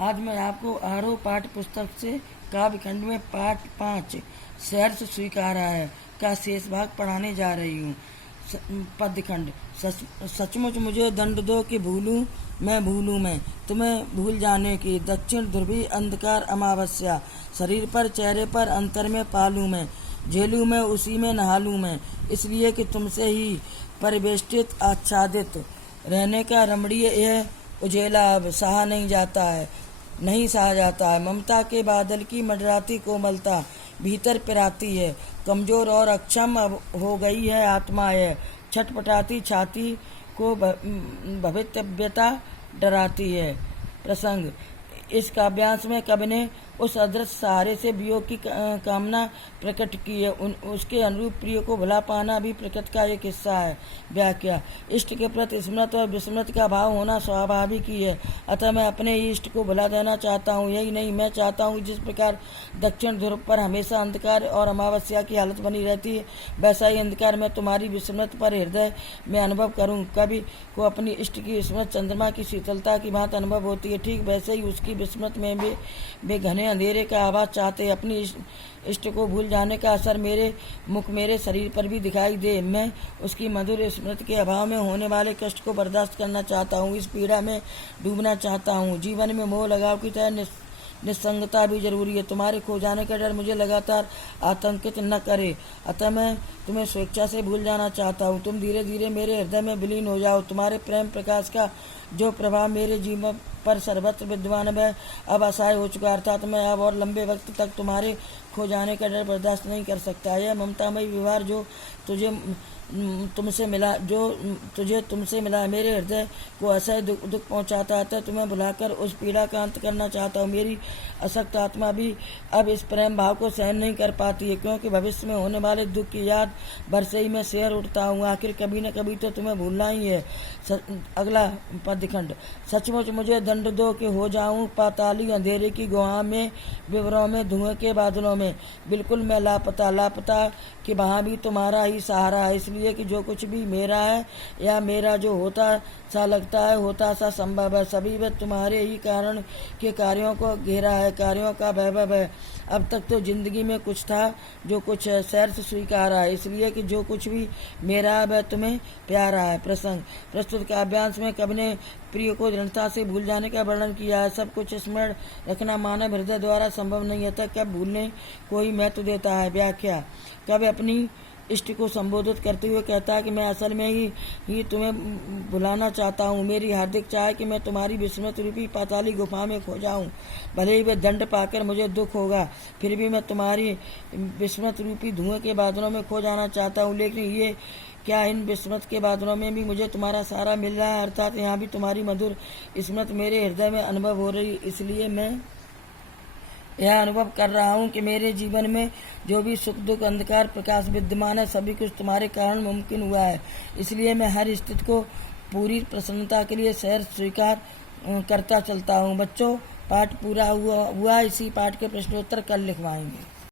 आज मैं आपको आरोह पाठ पुस्तक से काव्यखंड में पाठ 5 सहर्ष स्वीकारा है का शेष भाग पढ़ाने जा रही हूँ। पद्यखंड। सचमुच मुझे दंड दो कि भूलूं मैं तुम्हें भूल जाने की। दक्षिण ध्रुवी अंधकार अमावस्या, शरीर पर चेहरे पर अंतर में पालूं मैं। झेलूं मैं उसी में नहालूं मैं, इसलिए कि तुमसे ही परिवेष्टित आच्छादित रहने का रमणीय यह उजेला अब नहीं सहा जाता है। ममता के बादल की मंडराती कोमलता भीतर पिराती है। कमजोर और अक्षम हो गई है आत्मा है। छटपटाती छाती को भवितव्यता डराती है। प्रसंग। इस काव्यांश में कवि ने उस अदृश्य सहारे से वियोग की कामना प्रकट की है। उसके अनुरूप प्रिय को भुला पाना भी प्रकृत का एक हिस्सा है। व्याख्या। इष्ट के प्रति स्मृत और विस्मृत का भाव होना स्वाभाविक ही है, अतः मैं अपने इष्ट को भुला देना चाहता हूँ। यही नहीं, मैं चाहता हूँ जिस प्रकार दक्षिण ध्रुव पर हमेशा अंधकार और अमावस्या की हालत बनी रहती है, वैसा ही अंधकार में तुम्हारी विस्मृत पर हृदय में अनुभव करूँ। कवि को अपनी इष्ट की स्मृत चंद्रमा की शीतलता की भांति अनुभव होती है, ठीक वैसे ही उसकी विस्मृत में वे घने अंधेरे का आवाज चाहते। अपनी इष्ट को भूल जाने का असर मेरे मुख मेरे शरीर पर भी दिखाई दे। मैं उसकी मधुर स्मृति के अभाव में होने वाले कष्ट को बर्दाश्त करना चाहता हूँ। इस पीड़ा में डूबना चाहता हूँ। जीवन में मोह लगाव की तरह निस्संगता भी जरूरी है। तुम्हारे खो जाने का डर मुझे लगातार आतंकित न करे, अतः मैं तुम्हें स्वेच्छा से भूल जाना चाहता हूँ। तुम धीरे धीरे मेरे हृदय में विलीन हो जाओ। तुम्हारे प्रेम प्रकाश का जो प्रभाव मेरे जीवन पर सर्वत्र विद्यमान है अब असहाय हो चुका, अर्थात मैं अब और लंबे वक्त तक तुम्हारे खो जाने का डर बर्दाश्त नहीं कर सकता। यह ममतामयी व्यवहार जो तुझे तुमसे मिला मेरे हृदय को असह्य दुख पहुंचाता है। तुम्हें बुलाकर उस पीड़ा का अंत करना चाहता हूँ। मेरी अशक्त आत्मा भी अब इस प्रेम भाव को सहन नहीं कर पाती है, क्योंकि भविष्य में होने वाले दुख की याद भर से ही मैं शेर उठता हूँ। आखिर कभी न कभी तो तुम्हें भूलना ही है। अगला पद्यखंड। सचमुच मुझे दंड दो कि हो जाऊं पाताली अंधेरे की गुहा में, विवरों में, धुएं के बादलों में। बिल्कुल मैं लापता कि वहाँ भी तुम्हारा ही सहारा है, इसलिए कि जो कुछ भी मेरा है या मेरा जो होता सा लगता है, होता सा संभव है, सभी वह तुम्हारे ही कारण के कार्यों को घेरा है, कार्यों का वैभव है। अब तक तो जिंदगी में कुछ था जो कुछ सहर्ष स्वीकारा है, इसलिए कि जो कुछ भी मेरा है वह तुम्हें प्यारा है। प्रसंग। प्रस्तुत काव्यांश में कवि ने प्रिय को दृढ़ता से भूल जाने का वर्णन किया है। सब कुछ स्मरण रखना मानव हृदय द्वारा संभव नहीं है, तक कब भूलने को ही महत्व देता है। व्याख्या। कवि अपनी इष्ट को संबोधित करते हुए कहता है कि मैं असल में ही तुम्हें बुलाना चाहता हूँ। मेरी हार्दिक चाह है कि मैं तुम्हारी विस्मृत रूपी पाताली गुफा में खो जाऊँ। भले ही वह दंड पाकर मुझे दुख होगा, फिर भी मैं तुम्हारी विस्मृत रूपी धुएं के बादलों में खो जाना चाहता हूँ। लेकिन ये क्या इन विस्मृत के बादलों में भी मुझे तुम्हारा सहारा मिल रहा है, अर्थात यहाँ भी तुम्हारी मधुर स्मृति मेरे हृदय में अनुभव हो रही, इसलिए मैं यह अनुभव कर रहा हूँ कि मेरे जीवन में जो भी सुख दुख अंधकार प्रकाश विद्यमान है, सभी कुछ तुम्हारे कारण मुमकिन हुआ है। इसलिए मैं हर स्थिति को पूरी प्रसन्नता के लिए सहर्ष स्वीकार करता चलता हूँ। बच्चों, पाठ पूरा हुआ। इसी पाठ के प्रश्नोत्तर कल लिखवाएंगे।